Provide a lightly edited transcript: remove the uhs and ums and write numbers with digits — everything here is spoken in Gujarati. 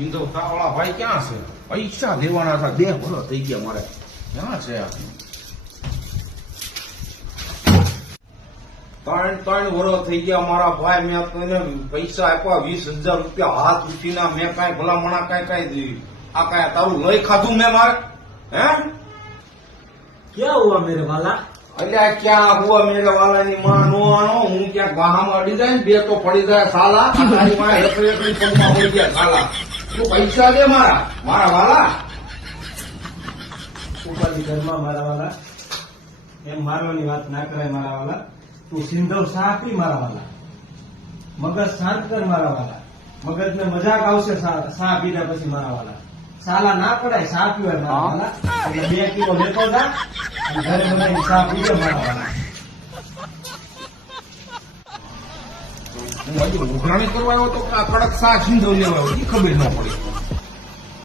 સિંધો કાવળા ભાઈ ક્યાં છે? પૈસા દેવાના હતા, 2 વર્ષ થઈ ગયા મારે. ક્યાં છે? 3 વર્ષ થઈ ગયા મારા ભાઈ. મેં તને પૈસા આપ્યા 20,000 રૂપિયા હાથ ઉઠીના. મેં કાંઈ ભલામણા કાંઈ આ કાંઈ તારું લઈ ખાધું મેં મારે? હે क्या हुआ मेरे वाला? અલ્યા ક્યાં હુआ મેરે વાલાની માં નો આણો. હું ક્યાંક વાહામાં અડી જાય ને 2 તો પડી જાય સાલા. તારી માં એકડી પગમાં પડી ગયા સાલા. તું પૈસા દે મારા વાલા. ઉપાધિ ઘરમાં મારા વાલા એમ મારવાની વાત ના કરાય મારા વાલા. તું સિંધવ શાહ પી મારા વાલા. મગજ શાંત કર મારા વાલા. મગજને મજાક આવશે શાહ પીધા પછી મારા વાલા. સાલા ના પડાય શાહ પીવાય મારા વાલા. એટલે 2 કિલો લેતો જા અને ઘરે બનાવીને શાહ પીજો મારા વાલા. હું હજી ઉઘરાણી કરવા આવ્યો તો કે આ કડક સા સિંધો લેવા આવ્યો, ઈ ખબર ન પડી.